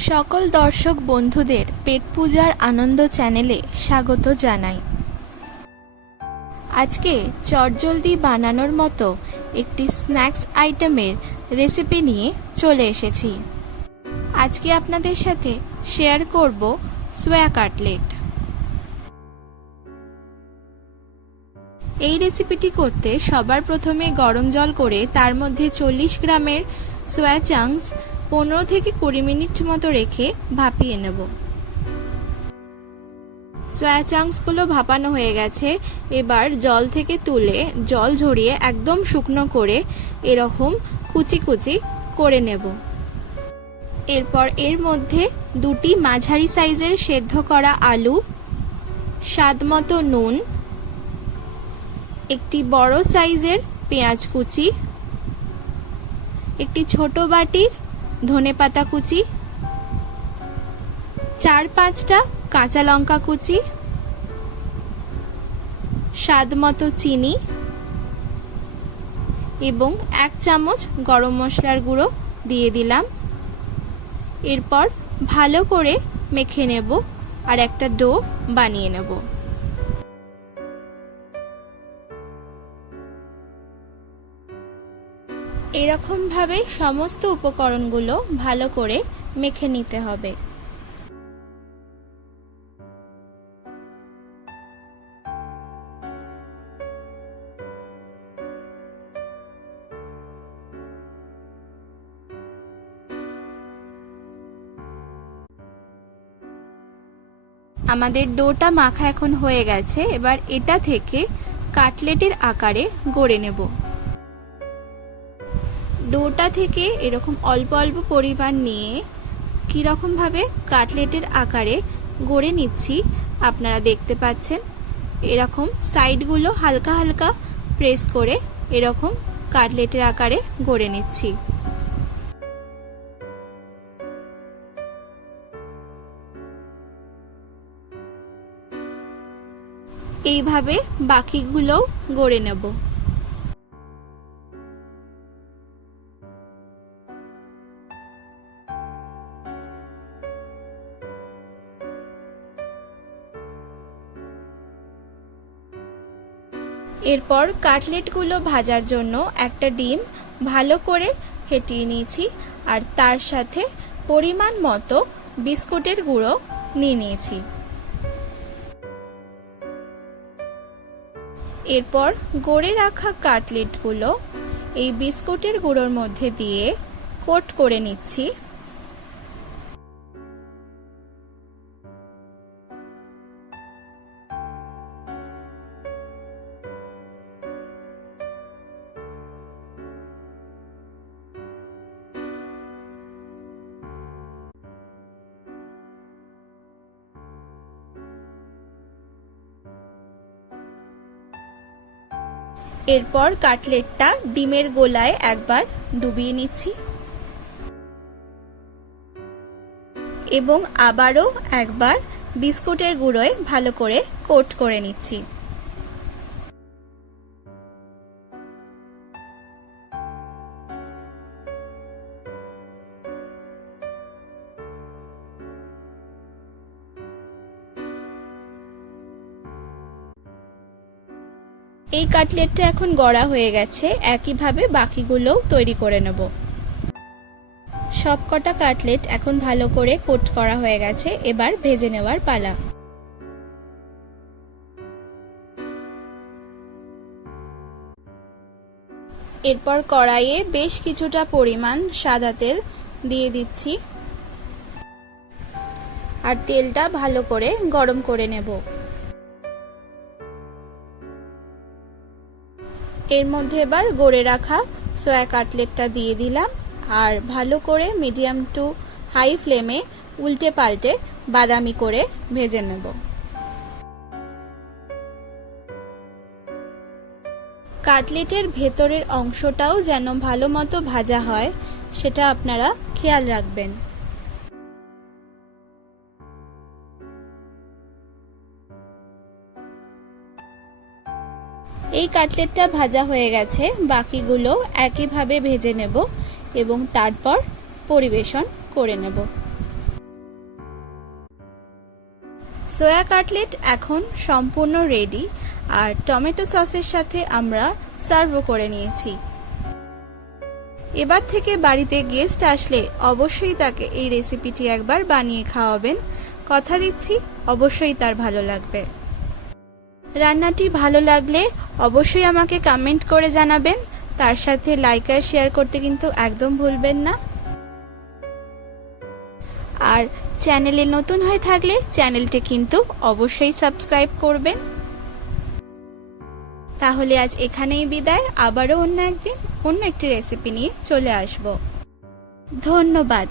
সকল দর্শক বন্ধুদের পেট পূজার আনন্দ চ্যানেলে স্বাগত জানাই। আজকে চটজলদি বানানোর মতো একটি স্ন্যাক্স আইটেমের রেসিপি নিয়ে চলে এসেছি। আজকে আপনাদের সাথে শেয়ার করব সোয়া কাটলেট। এই রেসিপিটি করতে সবার প্রথমে গরম জল করে তার মধ্যে 40 গ্রামের সোয়া চাংস 15 থেকে 20 মিনিট মতো রেখে ভাপিয়ে নেব। সোয়া চাংসগুলো ভাপানো হয়ে গেছে। এবার জল থেকে তুলে জল ঝরিয়ে একদম শুকনো করে এরকম কুচি কুচি করে নেব। এরপর এর মধ্যে দুটি মাঝারি সাইজের সেদ্ধ করা আলু, স্বাদমতো নুন, একটি বড় সাইজের পেঁয়াজ কুচি, একটি ছোট বাটির ধনেপাতা কুচি, 4-5টা কাঁচা লঙ্কা কুচি, স্বাদমতো চিনি এবং 1 চামচ গরম মশলার গুঁড়ো দিয়ে দিলাম। এরপর ভালো করে মেখে নেব আর একটা ডো বানিয়ে নেব। এরকম ভাবে সমস্ত উপকরণগুলো ভালো করে মেখে নিতে হবে। আমাদের ডোটা মাখা এখন হয়ে গেছে। এবার এটা থেকে কাটলেটের আকারে গড়ে নেব। ডোটা থেকে এরকম অল্প অল্প পরিমাণ নিয়ে কীরকম ভাবে কাটলেটের আকারে গড়ে নিচ্ছি আপনারা দেখতে পাচ্ছেন। এরকম সাইডগুলো হালকা হালকা প্রেস করে এরকম কাটলেটের আকারে গড়ে নিচ্ছি। এইভাবে বাকিগুলো গড়ে নেব। এরপর কাটলেটগুলো ভাজার জন্য একটা ডিম ভালো করে ফেটিয়ে নিয়েছি আর তার সাথে পরিমাণ মতো বিস্কুটের গুঁড়ো নিয়ে নিয়েছি। এরপর গড়ে রাখা কাটলেটগুলো এই বিস্কুটের গুঁড়োর মধ্যে দিয়ে কোট করে নিচ্ছি। এরপর কাটলেটটা ডিমের গোলায় একবার ডুবিয়ে নিচ্ছি এবং আবারও একবার বিস্কুটের গুঁড়োয় ভালো করে কোট করে নিচ্ছি। এই কাটলেটটা এখন গড়া হয়ে গেছে। একইভাবে বাকিগুলোও তৈরি করে নেব। সবকটা কাটলেট এখন ভালো করে কোট করা হয়ে গেছে। এবার ভেজে নেওয়ার পালা। এরপর কড়াইয়ে বেশ কিছুটা পরিমাণ সাদা তেল দিয়ে দিচ্ছি আর তেলটা ভালো করে গরম করে নেব। এর মধ্যে এবার গড়ে রাখা সোয়া কাটলেটটা দিয়ে দিলাম আর ভালো করে মিডিয়াম টু হাই ফ্লেমে উল্টে পাল্টে বাদামি করে ভেজে নেব। কাটলেটের ভেতরের অংশটাও যেন ভালো মতো ভাজা হয় সেটা আপনারা খেয়াল রাখবেন। এই কাটলেটটা ভাজা হয়ে গেছে। বাকিগুলো একইভাবে ভেজে নেব এবং তারপর পরিবেশন করে নেব। সোয়া কাটলেট এখন সম্পূর্ণ রেডি, আর টমেটো সসের সাথে আমরা সার্ভও করে নিয়েছি। এবার থেকে বাড়িতে গেস্ট আসলে অবশ্যই তাকে এই রেসিপিটি একবার বানিয়ে খাওয়াবেন, কথা দিচ্ছি অবশ্যই তার ভালো লাগবে। রান্নাটি ভালো লাগলে অবশ্যই আমাকে কমেন্ট করে জানাবেন, তার সাথে লাইক আর শেয়ার করতে কিন্তু একদম ভুলবেন না। আর চ্যানেলে নতুন হয়ে থাকলে চ্যানেলটি কিন্তু অবশ্যই সাবস্ক্রাইব করবেন। তাহলে আজ এখানেই বিদায়, আবারও অন্য একদিন অন্য একটি রেসিপি নিয়ে চলে আসব। ধন্যবাদ।